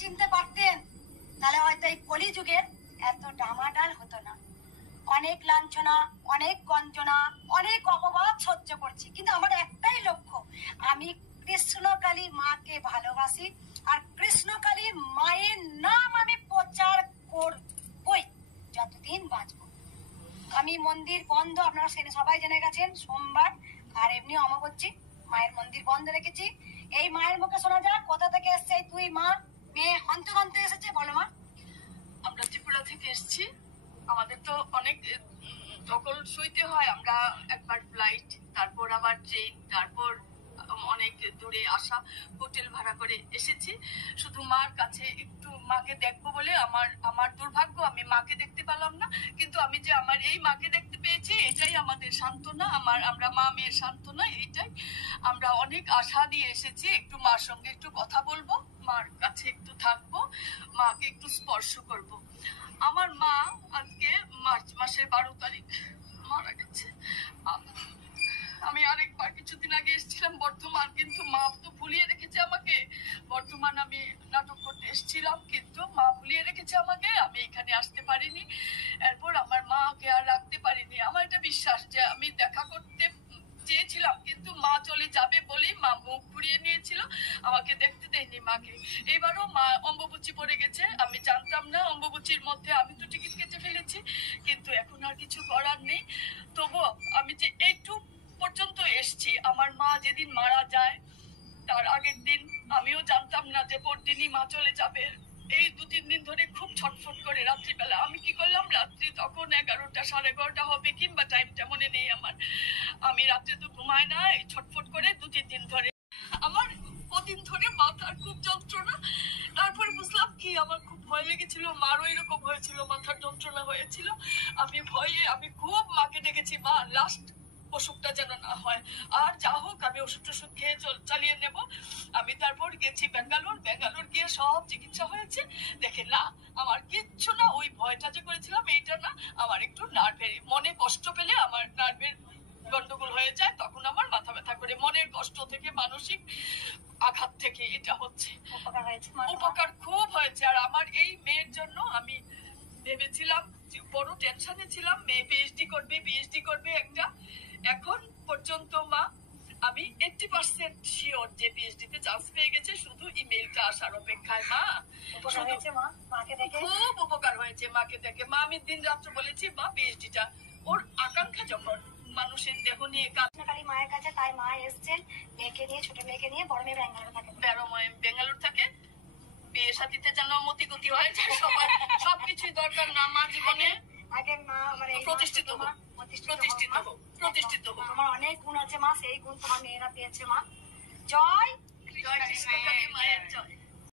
চিনতে পারতেন তাহলে হয়তো এই কলিযুগের এত ডামাডাল হতো না। অনেক লাঞ্ছনা, অনেক গঞ্জনা, অনেক অপবাদ সহ্য করছি, কিন্তু আমার একটাই লক্ষ্য, আমি কৃষ্ণকালী মাকে ভালোবাসি আর কৃষ্ণকালী মায়ের নাম আমি প্রচার করবই যতদিন বাঁচবো। আমি মন্দির বন্ধ, আপনারা সেটা সবাই জেনে গেছেন, সোমবার আর এমনি অমাবস্যা মায়ের মন্দির বন্ধ রেখেছি। এই মায়ের মুখে শোনা যাক কোথা থেকে এসছে এই তুই মা মেয়ে হন্তে হন্তে এসেছে, বলো মা। আমরা ত্রিপুরা থেকে এসেছি, আমাদের তো অনেক ধকল সইতে হয়। আমরা একবার ফ্লাইট, তারপর আবার ট্রেন, তারপর অনেক দূরে আসা, হোটেল ভাড়া করে এসেছি শুধু মার কাছে একটু মাকে দেখবো বলে। আমার দুর্ভাগ্য, আমি মাকে দেখতে পেলাম না, কিন্তু আমি যে আমার এই মাকে দেখতে পেয়েছি এটাই আমাদের সান্ত্বনা, আমরা মা মেয়ের সান্ত্বনা এইটাই। আমরা অনেক আশা দিয়ে এসেছি, একটু মার সঙ্গে একটু কথা বলবো, মার কাছে একটু থাকবো, মাকে একটু স্পর্শ করব। আমার মা আজকে মার্চ মাসের 12 তারিখ মারা গেছে। আমি আরেকবার কিছুদিন আগে এসেছিলাম বর্ধমান, কিন্তু মা তো ভুলিয়ে রেখেছে আমাকে। বর্ধমান আমি নাটক করতে এসেছিলাম, কিন্তু মা ভুলিয়ে রেখেছে আমাকে, আমি এখানে আসতে পারিনি। এরপর আমার মাকে আর রাখতে পারিনি। আমার এটা বিশ্বাস যে আমি দেখা করতে চেয়েছিলাম, কিন্তু মা চলে যাবে বলেই মা মুখ ঘুরিয়ে নিয়েছিল, আমাকে দেখতে দেয়নি মাকে। এবারও মা অম্বুবাচী পড়ে গেছে, আমি জানতাম না অম্বুবাচীর মধ্যে, আমি তো টিকিট কেটে ফেলেছি, কিন্তু এখন আর কিছু করার নেই। তবুও আমি যে একটু পর্যন্ত এসছি, আমার মা যেদিন মারা যায় তার আগের দিন আমিও জানতাম না যে পরদিনই মা চলে যাবে। এই 2-3 দিন ধরে খুব ছটফট করে রাত্রিবেলা আমি কি করলাম, রাত্রি তখন 11টা 11:30 হবে কিংবা টাইমটা মনে নেই আমার। আমি রাত্রে তো ঘুমাই না, এই ছটফট করে 2-3 দিন ধরে আমার কদিন ধরে মাথার খুব যন্ত্রণা। তারপরে বুঝলাম কি, আমার খুব ভয় লেগেছিল, মারও এরকম হয়েছিল, মাথার যন্ত্রণা হয়েছিল। আমি ভয়ে আমি খুব মাকে ডেকেছি, মা লাস্ট অসুখটা যেন না হয়, আর যা হোক আমি ওষুধ টষুধ খেয়ে চালিয়ে নেব। আমি তারপর গেছি বেঙ্গালোর গিয়ে সব চিকিৎসা হয়েছে, দেখে না আমার কিচ্ছু না, ওই ভয়টা যে করেছিলাম এইটা না, আমার একটু নার্ভের, মনে কষ্ট পেলে আমার নার্ভের গন্ডগোল হয়ে যায়, তখন আমার মাথা ব্যথা করে, মনের কষ্ট থেকে মানসিক আঘাত থেকে এটা হচ্ছে। উপকার খুব হয়েছে। আর আমার এই মেয়ের জন্য আমি ভেবেছিলাম, বড় টেনশনে ছিলাম, মেয়ে পিএইচডি করবে একটা। এখন পর্যন্ত মা আমি 80% শিওর যে পিএইচডি তে চান্স পেয়ে গেছে, শুধু ইমেইলটা আসার অপেক্ষায়। মা খুব উপকার হয়েছে মাকে দেখে। মা আমি দিন রাত্র বলেছি মা পিএইচডিটা ওর আকাঙ্ক্ষা, যখন মানুষের দেহ নিয়ে কাজ মায়ের কাছে, তাই মা এসছেন মেয়েকে নিয়ে, ছোট মেয়েকে নিয়ে। বড় মেয়ে বেঙ্গালুরু থাকে, বিয়ে সাথীতে যেন মতিগতি হয়, সবাই সবকিছুই দরকার না মা জীবনে আগে মা মানে প্রতিষ্ঠিত হোক। তোমার অনেক গুণ আছে মা, সেই গুণ তোমার মেয়েরা পেয়েছে মা। জয় কৃষ্ণকালী মায়ের জয়।